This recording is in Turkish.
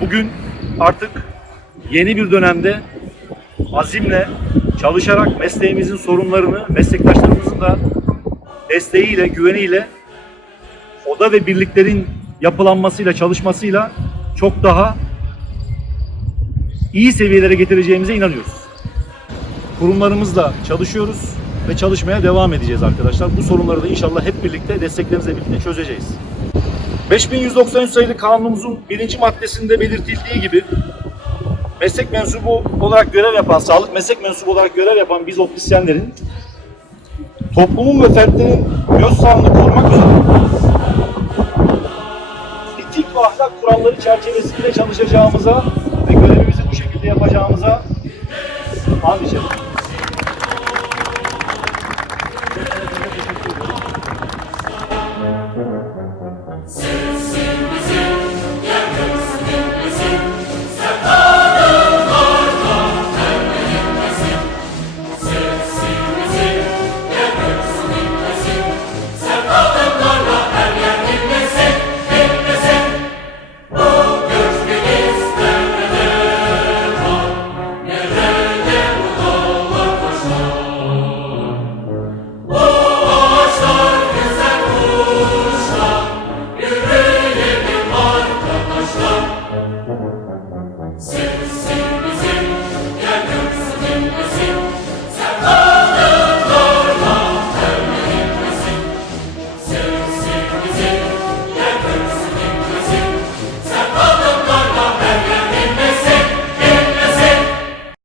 Bugün artık yeni bir dönemde azimle çalışarak mesleğimizin sorunlarını meslektaşlarımızın da desteğiyle, güveniyle oda ve birliklerin yapılanmasıyla, çalışmasıyla çok daha iyi seviyelere getireceğimize inanıyoruz. Kurumlarımızla çalışıyoruz ve çalışmaya devam edeceğiz arkadaşlar. Bu sorunları da inşallah hep birlikte desteklerimizle birlikte çözeceğiz. 5193 sayılı kanunumuzun birinci maddesinde belirtildiği gibi meslek mensubu olarak görev yapan, sağlık meslek mensubu olarak görev yapan biz optisyenlerin toplumun ve fertlerin göz sağlığını korumak üzere etik ve ahlak kuralları çerçevesinde çalışacağımıza ve görevimizi bu şekilde yapacağımıza and içerim.